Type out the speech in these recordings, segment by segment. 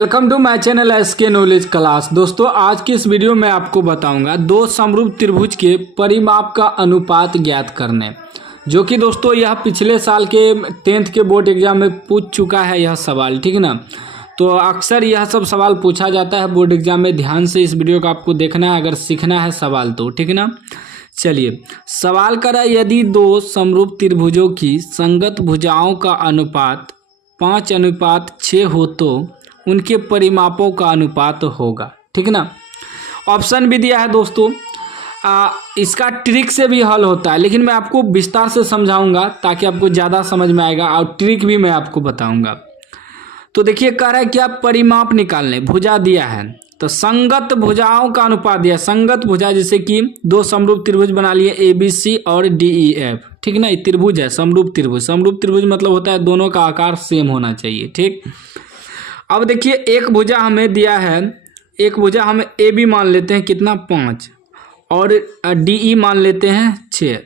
Welcome to my channel SK knowledge class. दोस्तों, आज की इस वीडियो में आपको बताऊंगा दो समरूप त्रिभुज के परिमाप का अनुपात ज्ञात करने, जो कि दोस्तों यह पिछले साल के 10th के बोर्ड एग्जाम में पूछ चुका है यह सवाल। ठीक है ना। तो अक्सर यह सब सवाल पूछा जाता है बोर्ड एग्जाम में। ध्यान से इस वीडियो को आपको देखना है अगर सीखना है सवाल तो। ठीक है ना। चलिए, सवाल करा यदि दो समरूप त्रिभुजों की संगत भुजाओं का अनुपात 5:6 हो तो उनके परिमापों का अनुपात होगा। ठीक है ना। ऑप्शन भी दिया है दोस्तों। इसका ट्रिक से भी हल होता है, लेकिन मैं आपको विस्तार से समझाऊंगा ताकि आपको ज़्यादा समझ में आएगा, और ट्रिक भी मैं आपको बताऊंगा। तो देखिए, कह रहा है कि आप परिमाप निकालने, भुजा दिया है तो संगत भुजाओं का अनुपात दिया। संगत भुजा जैसे कि दो समरूप त्रिभुज बना लिए ABC और DEF। ठीक ना। ये त्रिभुज है, समरूप त्रिभुज। समरूप त्रिभुज मतलब होता है दोनों का आकार सेम होना चाहिए। ठीक। अब देखिए, एक भुजा हमें दिया है, एक भुजा हमें AB मान लेते हैं कितना 5 और DE मान लेते हैं 6।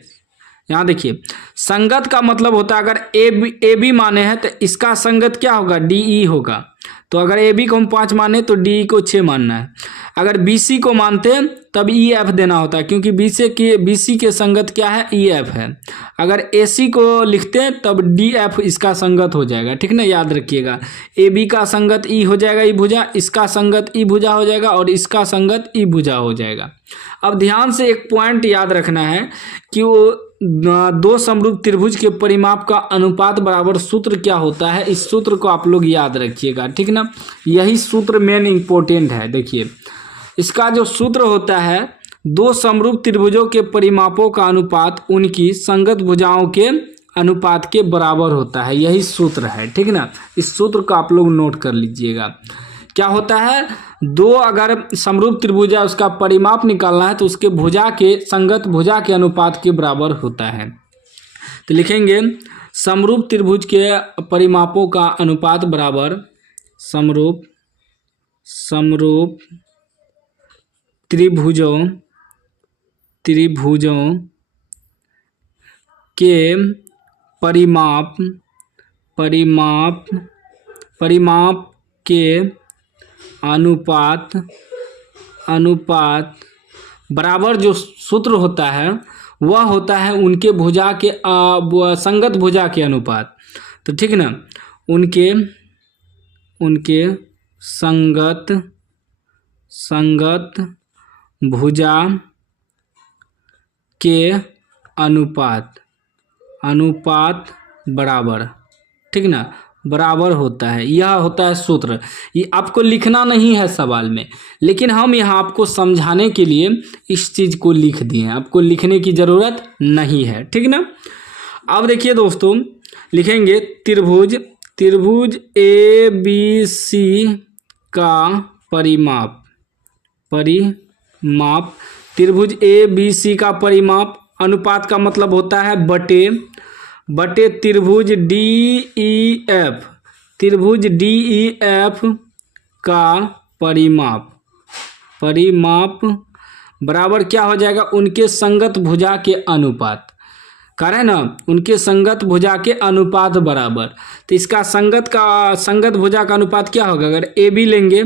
यहाँ देखिए, संगत का मतलब होता है अगर AB माने हैं तो इसका संगत क्या होगा, DE होगा। तो अगर AB को हम 5 माने तो DE को 6 मानना है। अगर BC को मानते हैं तब EF देना होता है, क्योंकि BC के संगत क्या है, EF है। अगर AC को लिखते हैं तब DF इसका संगत हो जाएगा। ठीक ना। याद रखिएगा, AB का संगत E हो जाएगा, E भुजा, इसका संगत E भुजा हो जाएगा और इसका संगत E भुजा हो जाएगा। अब ध्यान से एक पॉइंट याद रखना है कि वो दो समरूप त्रिभुज के परिमाप का अनुपात बराबर सूत्र क्या होता है, इस सूत्र को आप लोग याद रखिएगा। ठीक ना। यही सूत्र मेन इंपॉर्टेंट है। देखिए, इसका जो सूत्र होता है, दो समरूप त्रिभुजों के परिमापों का अनुपात उनकी संगत भुजाओं के अनुपात के बराबर होता है। यही सूत्र है। ठीक ना। इस सूत्र को आप लोग नोट कर लीजिएगा। क्या होता है, दो अगर समरूप त्रिभुज है उसका परिमाप निकालना है तो उसके भुजा के संगत भुजा के अनुपात के बराबर होता है। तो लिखेंगे समरूप त्रिभुज के परिमापों का अनुपात बराबर समरूप त्रिभुजों के परिमाप के अनुपात बराबर जो सूत्र होता है वह होता है उनके भुजा के संगत भुजा के अनुपात। तो ठीक ना, उनके संगत भुजा के अनुपात बराबर, ठीक ना, बराबर होता है। यह होता है सूत्र। ये आपको लिखना नहीं है सवाल में, लेकिन हम यहाँ आपको समझाने के लिए इस चीज़ को लिख दिए हैं। आपको लिखने की ज़रूरत नहीं है। ठीक ना। अब देखिए दोस्तों, लिखेंगे त्रिभुज ABC का परिमाप त्रिभुज ABC का परिमाप, अनुपात का मतलब होता है बटे त्रिभुज DEF का परिमाप बराबर क्या हो जाएगा, उनके संगत भुजा के अनुपात। कह रहे हैं ना, उनके संगत भुजा के अनुपात बराबर। तो इसका संगत भुजा का अनुपात क्या होगा, अगर AB लेंगे,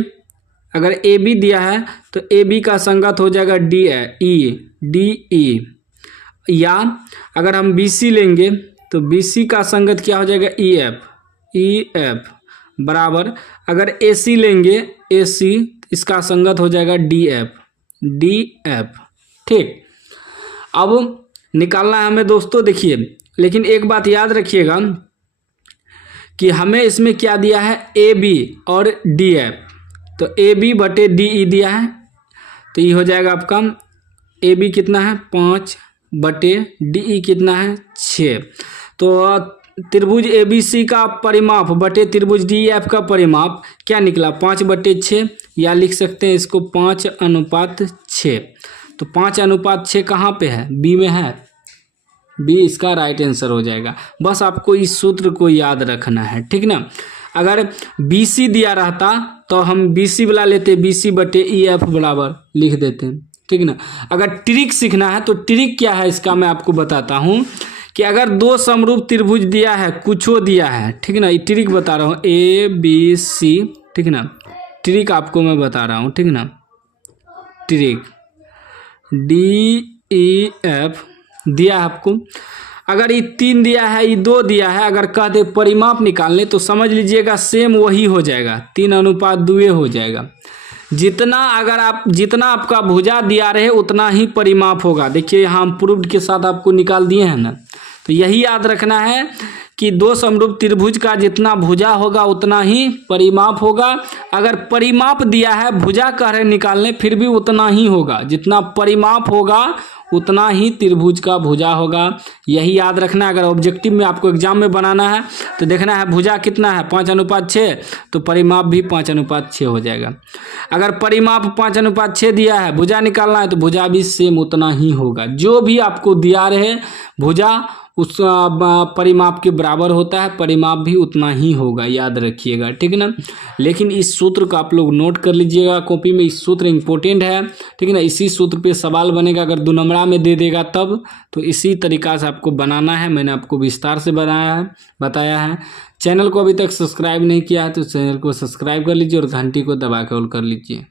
अगर AB दिया है तो AB का संगत हो जाएगा DE, या अगर हम BC लेंगे तो BC का संगत क्या हो जाएगा, EF बराबर। अगर AC लेंगे, AC इसका संगत हो जाएगा DF। ठीक। अब निकालना है हमें दोस्तों। देखिए, लेकिन एक बात याद रखिएगा कि हमें इसमें क्या दिया है, AB और DF। तो AB बटे DE दिया है, तो ये हो जाएगा आपका AB कितना है 5 बटे DE कितना है 6। तो त्रिभुज ABC का परिमाप बटे त्रिभुज DEF का परिमाप क्या निकला, 5/6, या लिख सकते हैं इसको 5:6। तो 5:6 कहाँ पे है, B में है। B इसका राइट आंसर हो जाएगा। बस आपको इस सूत्र को याद रखना है। ठीक ना। अगर BC दिया रहता तो हम BC बुला लेते, BC बटे EF बराबर लिख देते हैं। ठीक ना। अगर ट्रिक सीखना है तो ट्रिक क्या है इसका मैं आपको बताता हूँ कि अगर दो समरूप त्रिभुज दिया है, कुछो दिया है, ठीक ना, ये ट्रिक बता रहा हूँ, ABC ठीक है ना। ट्रिक आपको मैं बता रहा हूँ, ठीक है ना। ट्रिक DEF दिया है आपको। अगर ये 3 दिया है, ये 2 दिया है, अगर कहते परिमाप निकालने तो समझ लीजिएगा सेम वही हो जाएगा, 3:2 हो जाएगा। जितना आपका भुजा दिया रहे उतना ही परिमाप होगा। देखिए यहाँ हम प्रूफ्ड के साथ आपको निकाल दिए हैं ना। तो यही याद रखना है कि 2 समरूप त्रिभुज का जितना भुजा होगा उतना ही परिमाप होगा। अगर परिमाप दिया है, भुजा कह रहे निकालने, फिर भी उतना ही होगा। जितना परिमाप होगा उतना ही त्रिभुज का भुजा होगा। यही याद रखना है। अगर ऑब्जेक्टिव में आपको एग्जाम में बनाना है तो देखना है भुजा कितना है, 5:6, तो परिमाप भी 5:6 हो जाएगा। अगर परिमाप 5:6 दिया है, भुजा निकालना है तो भुजा भी सेम उतना ही होगा। जो भी आपको दिया रहे भुजा उस परिमाप के बराबर होता है, परिमाप भी उतना ही होगा, याद रखिएगा, ठीक है ना। लेकिन इस सूत्र को आप लोग नोट कर लीजिएगा कॉपी में, इस सूत्र इम्पोर्टेंट है, ठीक है ना। इसी सूत्र पे सवाल बनेगा। अगर 2 नंबरा में दे देगा तब तो इसी तरीका से आपको बनाना है। मैंने आपको विस्तार से बताया है। चैनल को अभी तक सब्सक्राइब नहीं किया है तो चैनल को सब्सक्राइब कर लीजिए और घंटी को दबा के ऑल कर लीजिए।